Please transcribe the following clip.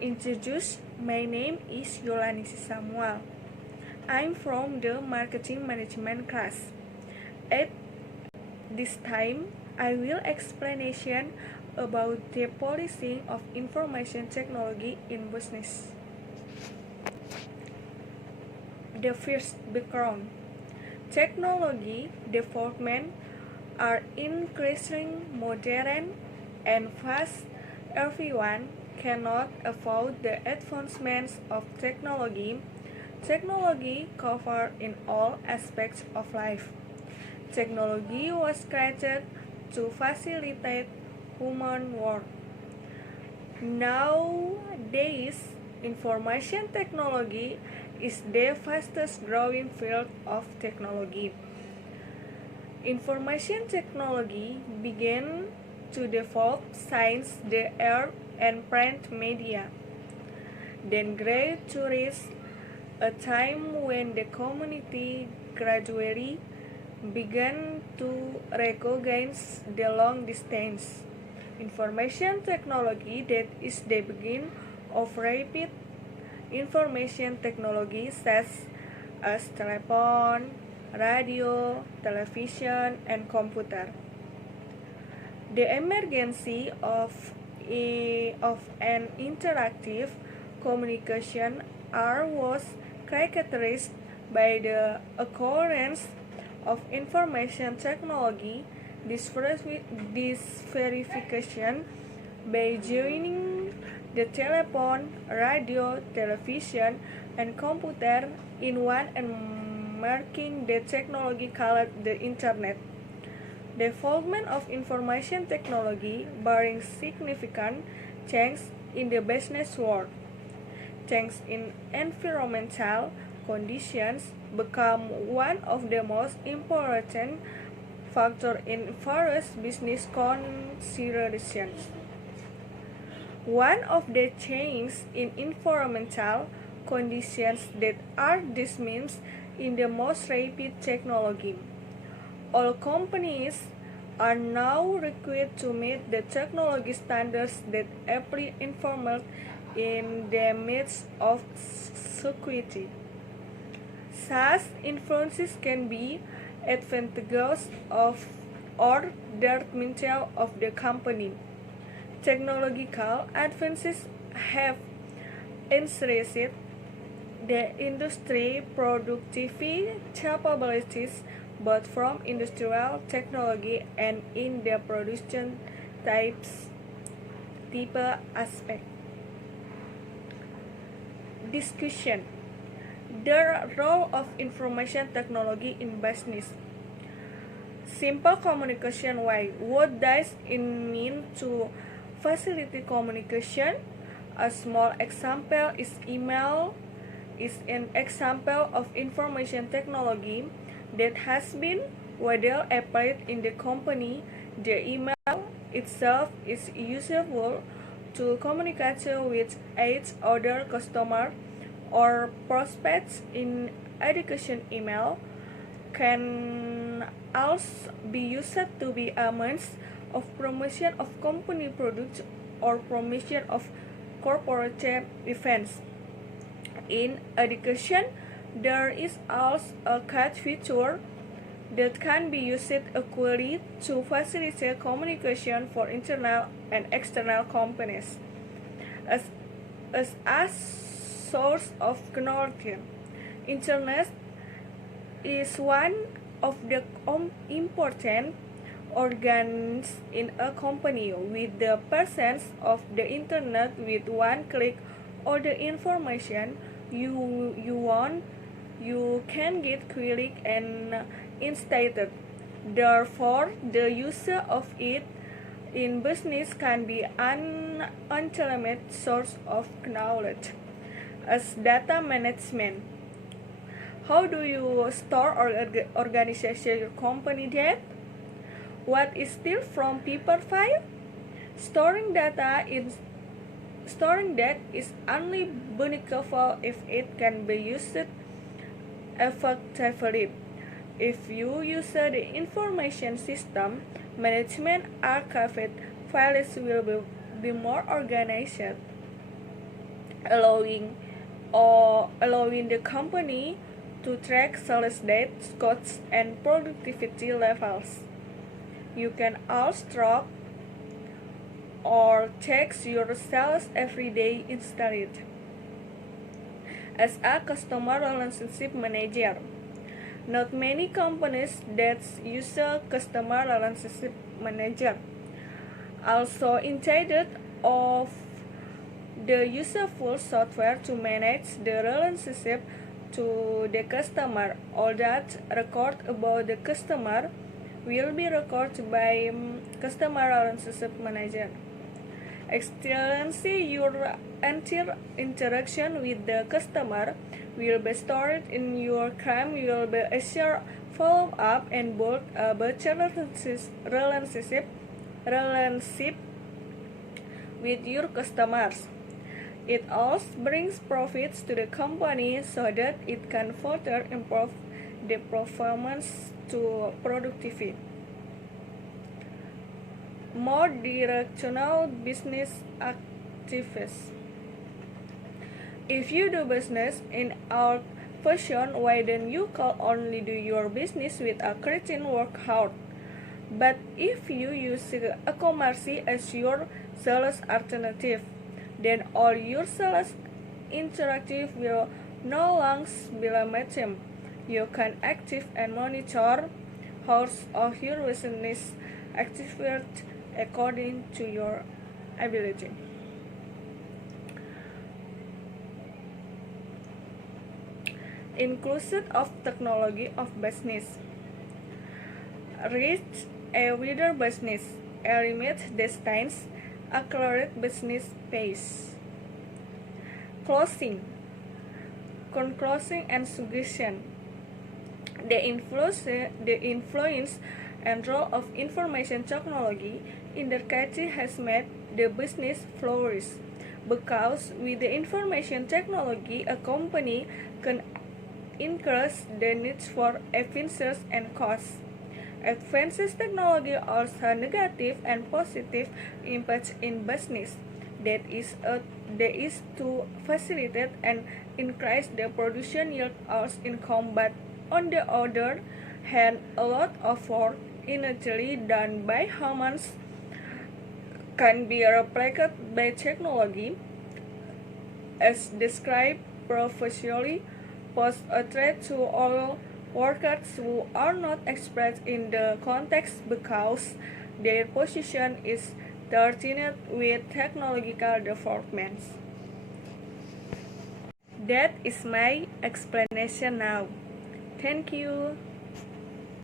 Introduce, my name is Yolani Samuel. I'm from the marketing management class. At this time, I will explanation about the policing of information technology in business. The first background. Technology development are increasing modern and fast. Everyone cannot avoid the advancements of technology. Technology covers in all aspects of life. Technology was created to facilitate human work. Nowadays, information technology is the fastest growing field of technology. Information technology began to develop since the art and print media, then grew to reach a time when the community gradually began to recognize the long distance. Information technology that is the beginning of rapid information technology such as telephone, radio, television, and computer. The emergence of an interactive communication era was characterized by the occurrence of information technology. This verification by joining the telephone, radio, television, and computer in one and marking the technology called the Internet. Development of information technology brings significant change in the business world. Change in environmental conditions become one of the most important factors in various business considerations. One of the changes in environmental conditions that are dismissed in the most rapid technology. All companies are now required to meet the technology standards that every informal in the midst of security. Such influences can be advantageous or detrimental of the company. Technological advances have increased the industry productivity capabilities both from industrial technology and in the production type aspect. Discussion. The role of information technology in business. Simple communication. Why? What does it mean to facilitate communication? A small example is email is an example of information technology that has been widely applied in the company. The email itself is useful to communicate with each other customer or prospects. In education, email can also be used to be a means of promotion of company products or promotion of corporate events. In education, there is also a chat feature that can be used equally to facilitate communication for internal and external companies as a source of knowledge. Internet is one of the important organs in a company. With the presence of the internet, with one click all the information you want, you can get quickly and instantly. Therefore, the use of it in business can be an unlimited source of knowledge. As data management, how do you store or organize your company data? What is still from paper file? Storing data is only beneficial if it can be used effectively. If you use the information system management archived, files will be more organized. allowing the company to track sales dates, costs, and productivity levels. You can also track or check your sales every day instead. As a customer relationship manager, not many companies that use a customer relationship manager. Also intended of the useful software to manage the relationship to the customer. All that record about the customer will be recorded by customer relationship manager. Excellency, your entire interaction with the customer will be stored in your CRM. You will be assured follow up and build a better relationship with your customers. It also brings profits to the company so that it can further improve the performance to productivity. More directional business activities. If you do business in our fashion, why don't you call only do your business with a Christian work hard? But if you use a commerce as your sales alternative, then all your sales interactive will no longer be limited. You can active and monitor hours of your business activity according to your ability. Inclusion of technology of business. Reach a wider business, eliminate distance, accelerate business pace. Closing, conclusion and suggestion. The influence and role of information technology in the country has made the business flourish, because with the information technology, a company can increase the needs for efficiency and cost. Advanced technology also negative and positive impacts in business. That is to facilitate and increase the production yield or income, but on the other hand, a lot of work initially done by humans can be replaced by technology. As described previously, pose a threat to all workers who are not expressed in the context because their position is threatened with technological developments. That is my explanation now. Thank you.